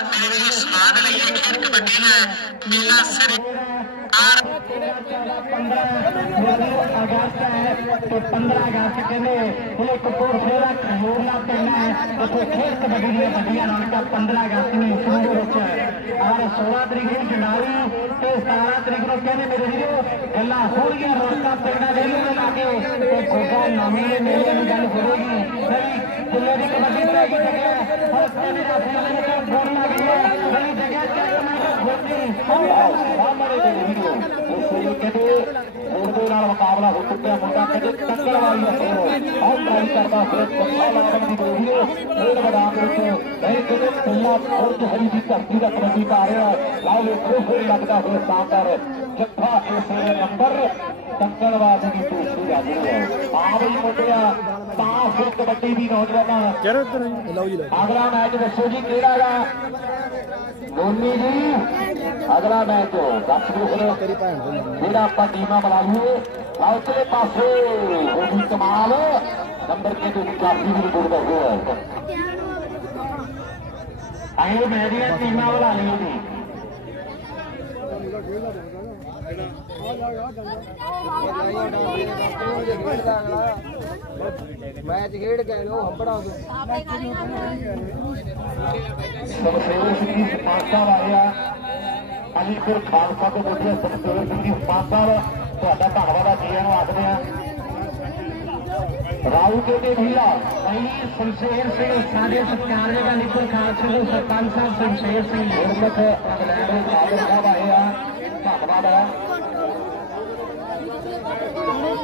ਮੇਰੇ ਵੀ ਸਵਾਦ ਲਈ ਖੇਡ ਕਬੱਡੀ ਹੈ ਮੇਲਾ ਸਿਰ ਆਰ 15 ਅਗਸਤ ਹੈ ਤੇ 15 ਅਗਸਤ ਕਹਿੰਦੇ ਇਹ ਕਪੂਰਥਲਾ ਖਜੂਰਲਾ ਪਿੰਡ ਹੈ ਉੱਥੇ ਖੇਡ ਕਬੱਡੀ ਦੀਆਂ ਵੱਡੀਆਂ ਰੌਣਕਾਂ 15 ਅਗਸਤ ਨੂੰ ਸ਼ੁਰੂ ਵਿੱਚ ਔਰ 16 ਤਰੀਕ ਨੂੰ ਜਨਾਰੀ ਤੇ 17 ਤਰੀਕ ਨੂੰ ਕਹਿੰਦੇ ਮੇਰੇ ਵੀਰੋ ਗੱਲਾਂ ਹੋਣਗੀਆਂ ਰੌਣਕਾਂ ਪਿੰਡਾਂ ਦੇ ਲਈ ਲਾ ਕੇ ਤੇ ਗੋਗਾ ਨਾਮੀ ਮੇਲੇ ਦੀ ਗੱਲ ਹੋਵੇਗੀ ਦੀ ਕਬੱਡੀ ਪੈ ਗਈ ਜਗ੍ਹਾ ਹਰ ਕਹਿੰਦੇ ਦਾ ਫੇਰ ਨੇ ਤਾਂ ਗੋਲ ਲੱਗ ਗਿਆ ਨਹੀਂ ਜਗ੍ਹਾ ਚੱਕ ਮੈਂ ਤਾਂ ਗੋਲੀ ਸਾਹਮਣੇ ਦੇ ਵੀਰੋ ਉਸ ਨੂੰ ਕਹਿੰਦੇ ਉਹਦੇ ਨਾਲ ਮੁਕਾਬਲਾ ਹੋ ਚੁੱਕਿਆ ਮੁੰਡਾ ਕਹਿੰਦੇ ਟੱਕਰ ਵਾਲੀ ਹੈ ਆਹ ਟਰਾਈ ਕਰਦਾ ਫਿਰ ਪੱਖਾ ਲਾਉਣ ਦੀ ਬੋਲੀ ਉਹ ਮੈਦਾਨ ਦੇ ਵਿੱਚ ਨਹੀਂ ਕਹਿੰਦੇ ਪੁੱਲਾ ਬਹੁਤ ਹਰੀ ਦੀ ਧਰਤੀ ਦਾ ਕਬੱਡੀ ਪਾ ਰਿਹਾ ਲਾਓ ਵੇਖੋ ਲੱਗਦਾ ਹੋਇਆ ਸਾਹਮਣੇ ਜੱਫਾ ਇਸ ਨੰਬਰ ਟੱਕਰਵਾਦ ਦੀ ਦੂਸਰੀ ਆ ਗਈ ਹੈ ਆ ਮੁੰਡਿਆ ਤਾਂ ਫਿਰ ਕਬੱਡੀ ਦੀ ਨੌਜਵਾਨਾਂ ਚਲੋ ਲਓ ਜੀ ਲਓ ਅਗਲਾ ਮੈਚ ਦੱਸੋ ਜੀ ਕਿਹੜਾ ਗਾ ਦੋਨੀ ਜੀ ਅਗਲਾ ਮੈਚ ਦੱਸ ਦਿਓ ਜਿਹੜਾ ਆਪਾਂ ਟੀਮਾਂ ਬਣਾ ਲਈਏ ਲਾਓ ਚਲੇ ਪਾਸੇ ਉਹ ਕਮਾਲ ਨੰਬਰ ਕੇ ਤੇ ਕਾਫੀ ਵੀ ਰਿਪੋਰਟ ਕਰ ਰਿਹਾ ਆਇਓ ਮੈਂ ਦੀਆਂ ਟੀਮਾਂ ਬਣਾ ਲਈਆਂ ਜੀ। ਮੈਚ ਖੇਡ ਕੇ ਉਹ ਹੱਪੜਾ ਉਹ ਸਮਸੇਵ ਸਿੰਘ ਪਾਸਾ ਆਇਆ ਅਲੀਪੁਰ ਖਾਲਸਾ ਤੋਂ ਬੋਲਿਆ ਸਮਸੇਵ ਸਿੰਘ ਪਾਸਾ ਤੁਹਾਡਾ ਧੰਨਵਾਦ ਆ ਜੀ ਨੂੰ ਆਖਦੇ ਆ ਰਾਊਤ ਦੇ ਭੀਲਾ ਭਾਈ ਸ਼ਮਸ਼ੇਰ ਸਿੰਘ ਸਾਡੇ ਸਤਿਕਾਰ ਦੇ ਅਲੀਪੁਰ ਖਾਲਸਾ ਦੇ ਸਰਪੰਚ ਸਾਹਿਬ ਸ਼ਮਸ਼ੇਰ ਸਿੰਘ। ਗੁਰਮਤ ਅਗਲੇ ਸਾਹਿਬ ਆਏ ਆ। ਧੰਨਵਾਦ ਆ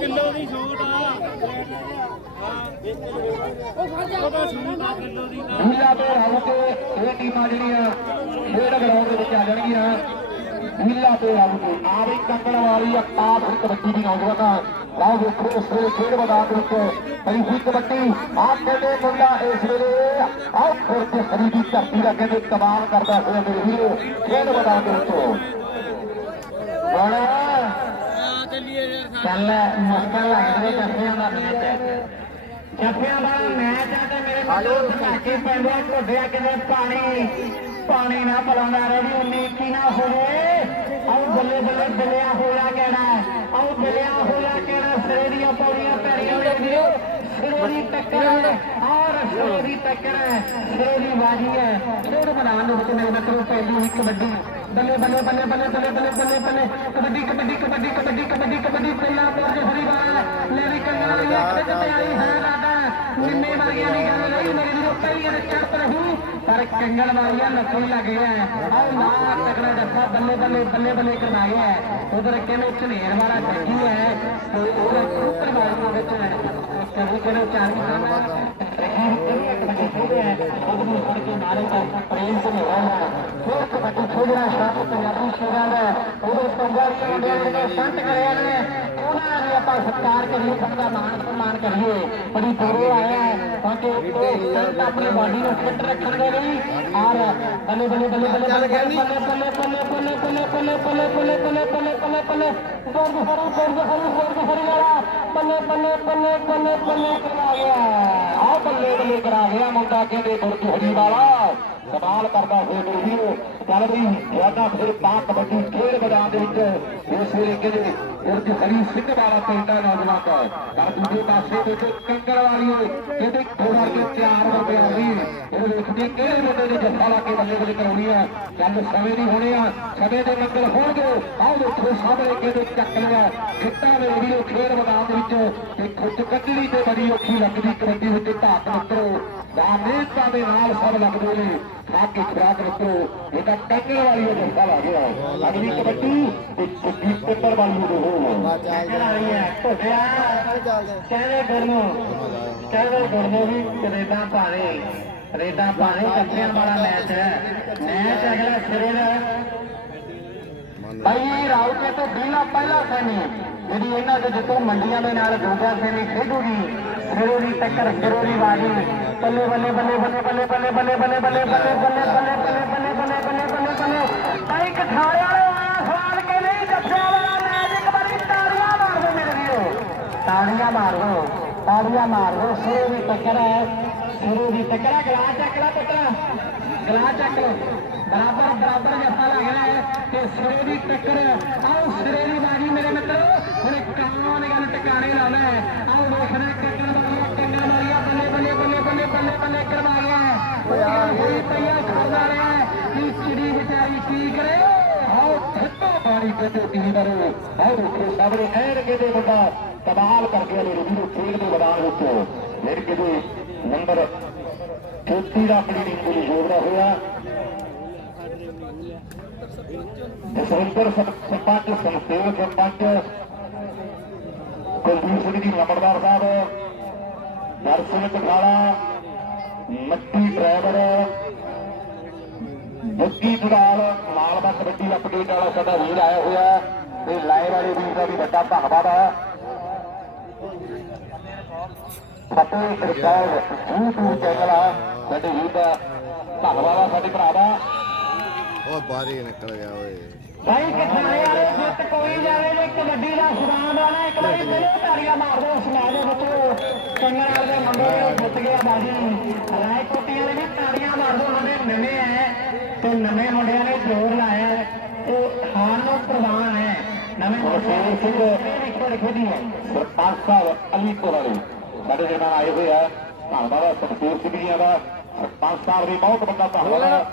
ਕਿਲੋ ਦੀ ਛੋਟ ਆ ਭੀਲਾ ਤੇ ਰਾਉ ਕੇ ਇਹ ਟੀਮਾਂ ਜਿਹੜੀਆਂ ਖੇਡ ਗਰਾਊਂਡ ਦੇ ਵਿੱਚ ਆ ਜਾਣਗੀਆਂ। ਭੀਲਾ ਤੇ ਰਾਉ ਕੇ ਆ ਵੀ ਕੰਗਣ ਵਾਲੀ ਆ ਪਾਪ ਕਬੱਡੀ ਦੀ ਨੌਜਵਾਨਾਂ ਲਾਓ ਵੇਖੋ ਇਸ ਵੇਲੇ ਖੇਡ ਮੈਦਾਨ ਦੇ ਵਿੱਚ ਪਈ ਹੋਈ ਕਬੱਡੀ। ਆ ਕਹਿੰਦੇ ਮੁੰਡਾ ਇਸ ਵੇਲੇ ਆਹ ਫਿਰ ਤੇ ਦੀ ਧਰਤੀ ਦਾ ਕਹਿੰਦੇ ਕਮਾਲ ਕਰਦਾ ਹੋਇਆ ਮੇਰੇ ਵੀਰੋ, ਖੇਡ ਮੈਦਾਨ ਦੇ ਵਿੱਚੋਂ। ਹੁਣ ਚੱਲ ਮੁਸ਼ਕਲ ਲੱਗਦੇ ਜੱਫਿਆਂ ਦਾ ਮੈਚ ਹੈ ਜੱਫਿਆਂ ਦਾ ਮੈਚ ਹੈ ਤੇ ਮੇਰੇ ਕੋਲ ਧਮਾਕੇ ਪੈਂਦੇ ਆ ਢੋਡਿਆ ਕਿਤੇ ਪਾਣੀ ਪਾਣੀ ਨਾ ਪਲਾਉਂਦਾ ਰਹੇ ਉਨੀ ਕੀ ਨਾ ਹੋਵੇ। ਆਉ ਬੱਲੇ ਬੱਲੇ ਬੱਲਿਆ ਹੋਇਆ ਕਿਹੜਾ ਆਉ ਬੱਲਿਆ ਹੋਇਆ ਕਿਹੜਾ ਸਿਰੇ ਦੀਆਂ ਪੌੜੀਆਂ ਪੈਰੀਆਂ ਦੇ ਵੀਰੋ ਸਿਰੇ ਦੀ ਟੱਕਰ ਔਰ ਸਿਰੇ ਦੀ ਟੱਕਰ ਹੈ। ਸਿਰੇ ਦੀ ਬਾਜੀ ਹੈ। ਖੇਡ ਮੈਦਾਨ ਦੇ ਵਿੱਚ ਮੇਰੇ ਬੱਚੇ ਪਹਿਲੀ ਹੀ ਕਬੱਡੀ ਬੱਲੇ ਬੱਲੇ ਬੱਲੇ ਬੱਲੇ ਬੱਲੇ ਬੱਲੇ ਬੱਲੇ ਬੱਲੇ ਕਬੱਡੀ ਕਬੱਡੀ ਕਬੱਡੀ ਕਬੱਡੀ ਕਬੱਡੀ ਕਬੱਡੀ ਪਹਿਲਾ ਬੋਲ ਹਰੀਵਾਲ ਲੈ ਵੀ ਕੰਗਣਾ ਦੀ ਖਿੱਚ ਤੇ ਆਈ ਹੈ ਰਾਦਾ ਨਿੰਮੇ ਵਰਗਿਆਂ ਦੀ ਗੱਲ ਨਹੀਂ ਮੇਰੇ ਵੀਰੋ ਪਹਿਲੀ ਦੇ ਚੜਤ ਰਹੀ ਪਰ ਕੰਗਣ ਵਾਲੀਆਂ ਨੱਥੋਂ ਹੀ ਲੱਗ ਗਿਆ ਆਹ ਨਾ ਤਕੜਾ ਜੱਫਾ ਬੱਲੇ ਬੱਲੇ ਬੱਲੇ ਬੱਲੇ ਕਰਨਾ ਗਿਆ ਉਧਰ ਕਹਿੰਦੇ ਝਨੇਰ ਵਾਲਾ ਜੱਗੀ ਹੈ ਤੇ ਉਹਦੇ ਉੱਪਰ ਵਾਲੀ ਦੇ ਵਿੱਚ ਕਹੇ ਕਿਹੜੇ ਚਾਲੀ ਸਾਲ ਉਹਨੂੰ ਫੜ ਕੇ ਮਾਰੇ ਤਾਂ ਪ੍ਰੇਮ ਤੋਂ ਨਹੀਂ ਰਹਿਣਾ ਫਿਰ ਕਬੱਡੀ ਖੇਡਣਾ ਸ਼ਾਪ ਪੰਜਾਬੀ ਸ਼ੇਰਾਂ ਦਾ ਉਹਦੇ ਪੰਜਾਬੀ ਮੁੰਡਿਆਂ ਨੇ ਜਿਹੜੇ ਸੰਤ ਕਰਿਆ ਨੇ ਉਹਨਾਂ ਨੇ ਆਪਾਂ ਸਤਿਕਾਰ ਕਰੀਏ ਸਭ ਦਾ ਮਾਣ ਸਨਮਾਨ ਕਰੀਏ ਬੜੀ ਦੂਰੋਂ ਆਇਆ ਹੈ ਤਾਂ ਕਿ ਉਹ ਸੰਤ ਆਪਣੀ ਬਾਡੀ ਨੂੰ ਫਿੱਟ ਰੱਖਣ ਦੇ ਲਈ ਔਰ ਬੱਲੇ ਬੱਲੇ ਬੱਲੇ ਬੱਲੇ ਬੱਲੇ ਬੱਲੇ ਬੱਲੇ ਬੱਲੇ ਬੱਲੇ ਬੱਲੇ ਬੱਲੇ ਬੱਲੇ ਬੱਲੇ ਬੱਲੇ ਬੱਲੇ ਬੱਲੇ ਬੱਲੇ ਗੁਰਦ ਹਰੀ ਗੁਰਦ ਹਰੀ ਗੁਰਦ ਹਰੀ ਵਾਲਾ ਬੱਲੇ ਬੱਲੇ ਬੱਲੇ ਬੱਲੇ ਬੱਲੇ ਦੇ ਲਈ ਬਣਾ ਹੋਇਆ ਮੁੰਡਾ ਕਹਿੰਦੇ ਗੁਰਦੁਹਰੀ ਵਾਲਾ। ਕਮਾਲ ਕਰਦਾ ਹੋਇਆ ਮੇਰੇ ਵੀਰੋ। ਚੱਲ ਰਹੀ ਜ਼ਿਆਦਾ ਫਿਰ ਪਾ ਕਬੱਡੀ ਖੇਡ ਮੈਦਾਨ ਦੇ ਵਿੱਚ ਇਸ ਵੇਲੇ ਕਹਿੰਦੇ ਗੁਰਦ ਹਰੀ ਸਿੰਘ ਵਾਲਾ ਪਿੰਡ ਨੌਜਵਾਨ ਦਾ। ਪਰ ਦੂਜੇ ਪਾਸੇ ਦੇ ਵਿੱਚ ਕੰਕੜ ਵਾਲੀ ਕਹਿੰਦੇ ਥੋੜਾ ਜਿਹਾ ਤਿਆਰ ਹੋ ਗਿਆ ਵੀ ਇਹ ਵੇਖਦੇ ਕਿਹੜੇ ਮੁੰਡੇ ਨੇ ਜੱਫਾ ਲਾ ਕੇ ਬੱਲੇ ਬੱਲੇ ਕਰਾਉਣੀ ਆ। ਚੱਲ ਸਮੇਂ ਦੀ ਹੋਣੇ ਆ। ਸਮੇਂ ਦੇ ਮੰਗਲ ਹੋਣਗੇ। ਆਹ ਦੇਖੋ ਸਾਹਮਣੇ ਕਹਿੰਦੇ ਚੱਕ ਲਿਆ। ਖਿੱਟਾ ਮੇਰੇ ਉਹ ਖੇਡ ਮੈਦਾਨ ਦੇ ਵਿੱਚ। ਤੇ ਖੁੱਦ ਕੱਢਣੀ ਤੇ ਬੜੀ ਔਖੀ ਲੱਗਦੀ ਕਬੱਡੀ ਵਿੱਚ। ਧਾਕ ਮਿੱਤਰੋ ਮਿਹਨਤਾਂ ਦੇ ਨਾਲ ਸਭ ਲੱਗਦੇ ਨੇ। ਖਾ ਕੇ ਖਰਾਕ ਰੱਖੋ ਇਹਦਾ ਟੱਕਰ ਵਾਲੀ ਉਹ ਜੱਫਾ ਲਾ ਗਿਆ। ਅਗਲੀ ਕਬੱਡੀ ਤੇ ਛੁੱਟੀ ਪੇਪਰ ਵਾਲੀ ਉਹ ਹੋ ਟੱਕਰ ਵਾਲੀ ਹੈ ਢੋਡਿਆ ਕਹਿੰਦੇ ਗੁਰਨੋ ਕਹਿੰਦੇ ਗੁਰਨੋ ਵੀ ਕੈਨੇਡਾ ਭਾਰੇ। ਕੈਨੇਡਾ ਭਾਰੇ ਕੱਪੜਿਆਂ ਵਾਲਾ ਮੈਚ ਹੈ। ਮੈਚ ਅਗਲਾ ਸਿਰੇ ਦਾ। ਭਾਈ ਰਾਉਕੇ ਤੋਂ ਬੀਲਾ ਪਹਿਲਾ ਸੈਨੀ ਜਿਹੜੀ ਇਹਨਾਂ ਦੇ ਜਿੱਤੋਂ ਮੰਡੀਆਂ ਦੇ ਨਾਲ ਦੂਜਾ ਸੈਨੀ ਖੇਡੂਗੀ। ਸਿਰੋਂ ਦੀ ਟੱਕਰ ਸਿਰੋਂ ਦੀ ਬਾਜੀ ਬੱਲੇ ਬੱਲੇ ਬੱਲੇ ਬੱਲੇ ਬੱਲੇ ਬੱਲੇ ਬੱਲੇ ਬੱਲੇ ਬੱਲੇ ਬੱਲੇ ਬੱਲੇ ਬੱਲੇ ਬੱਲੇ ਬੱਲੇ ਬੱਲੇ ਬੱਲੇ ਬੱਲੇ ਬੱਲੇ ਭਾਈ ਕਠਾਲੇ ਵਾਲੇ ਆਇਆ ਸਵਾਲ ਕੇ ਨਹੀਂ ਜੱਫਿਆਂ ਵਾਲਾ ਮੈਚ ਇੱਕ ਵਾਰੀ ਤਾੜੀਆਂ ਮਾਰ ਦਿਓ ਮੇਰੇ ਵੀਰੋ ਤਾੜੀਆਂ ਮਾਰ ਦਿਓ ਤਾੜੀਆਂ ਮਾਰ ਦਿਓ ਸਿਰੋਂ ਦੀ ਟੱਕਰ ਹੈ ਸ਼ੁਰੂ ਦੀ ਹੈ ਗਲਾ ਚੱਕ ਲੈ ਪੁੱਤਰਾ ਗਲਾ ਚੱਕ ਲੈ ਬਰਾਬਰ ਬਰਾਬਰ ਜੱਫਾ ਲੱਗ ਰਿਹਾ ਹੈ ਤੇ ਸਿਰੇ ਦੀ ਟੱਕਰ ਆਓ ਸਿਰੇ ਦੀ ਬਾਜੀ ਮੇਰੇ ਮਿੱਤਰ ਹੁਣ ਕੌਣ ਗੱਲ ਟਿਕਾਣੇ ਲਾਉਣਾ ਹੈ ਆਓ ਵੇਖਣਾ ਟੱਕਰ ਮਾਰਿਆ ਕੰਗਾ ਮਾਰਿਆ ਬੱਲੇ ਬੱਲੇ ਬੱਲੇ ਬੱਲੇ ਬੱਲੇ ਬੱਲੇ ਕਰਵਾ ਗਿਆ ਓ ਯਾਰ ਹੋਈ ਪਈਆ ਖਾਦਾ ਰਿਹਾ ਕੀ ਚਿੜੀ ਵਿਚਾਰੀ ਕੀ ਕਰੇ ਆਓ ਠੱਟੋ ਬਾਣੀ ਤੇ ਟੋਟੀ ਮਰੋ ਆਓ ਦੇਖੋ ਸਾਹਮਣੇ ਐਨ ਕਿਤੇ ਮੁੰਡਾ ਕਮਾਲ ਕਰ ਗਿਆ ਮੇਰੇ ਵੀਰੋ ਖੇਡ ਦੇ ਮੈਦਾਨ ਵਿੱਚ ਮੇਰੇ ਕਿਤੇ ਨੰਬਰ 34 ਦਾ ਆਪਣੀ ਟੀਮ ਕੋਲ ਜੋੜਦਾ ਹੋਇਆ ਜਸਵਿੰਦਰ ਸਰਪੰਚ ਸੰਸੇਵਕ ਸਰਪੰਚ ਕੁਲਦੀਪ ਸਿੰਘ ਜੀ ਨੰਬਰਦਾਰ ਸਾਹਿਬ ਨਰਸਿੰਘ ਦੁਲਾਲ ਨਾਲ ਦਾ ਕਬੱਡੀ ਅਪਡੇਟ ਵਾਲਾ ਸਾਡਾ ਵੀਰ ਆਇਆ ਹੋਇਆ ਤੇ ਲਾਈਵ ਵਾਲੇ ਵੀਰ ਦਾ ਵੀ ਵੱਡਾ ਧੰਨਵਾਦ ਹੈ। ਫਤਿਹ ਰਿਕਾਰਡ YouTube ਚੈਨਲ ਆ ਸਾਡੇ ਵੀਰ ਦਾ ਧੰਨਵਾਦ ਆ ਸਾਡੇ ਭਰਾ ਦਾ। ਉਹ ਬਾਰੀ ਨਿਕਲ ਗਿਆ ਓਏ। ਭਾਈ ਕਿਸਾਨੇ ਵਾਲੇ ਜਿੱਤ ਕੋਈ ਜਾਵੇ ਜੇ ਕਬੱਡੀ ਦਾ ਸੁਨਾਮ ਆਣਾ ਇੱਕ ਵਾਰੀ ਦਿਲੋਂ ਤਾੜੀਆਂ ਮਾਰ ਦਿਓ ਸੁਣਾ ਦੇ ਬੱਚੋ ਕੰਗਰਾਲ ਦੇ ਮੁੰਡੇ ਨੇ ਜਿੱਤ ਗਿਆ ਬਾਜੀ। ਰਾਏ ਕੋਟੀਆਂ ਦੇ ਵੀ ਤਾੜੀਆਂ ਮਾਰ ਦਿਓ ਮੁੰਡੇ ਨਵੇਂ ਆਏ ਤੇ ਨਵੇਂ ਮੁੰਡਿਆਂ ਨੇ ਜ਼ੋਰ ਲਾਇਆ ਹੈ। ਤੇ ਹਾਰ ਨੂੰ ਪ੍ਰਵਾਨ ਹੈ। ਨਵੇਂ ਮੁੰਡੇ ਸਿੰਘ ਰਿਕਾਰਡ ਖੇਡੀ ਹੈ। ਸਰਪੰਚ ਸਾਹਿਬ ਅਲੀਪੁਰ ਵਾਲੇ ਸਾਡੇ ਜਿਹੜੇ ਆਏ ਹੋਏ ਆ। ਧੰਨਵਾਦ ਸੁਖਦੇਵ ਸਿੰਘ ਜੀ ਦਾ। ਸਰਪੰਚ ਸਾਹਿਬ ਵੀ ਬਹੁਤ ਵੱਡਾ ਧੰਨਵਾਦ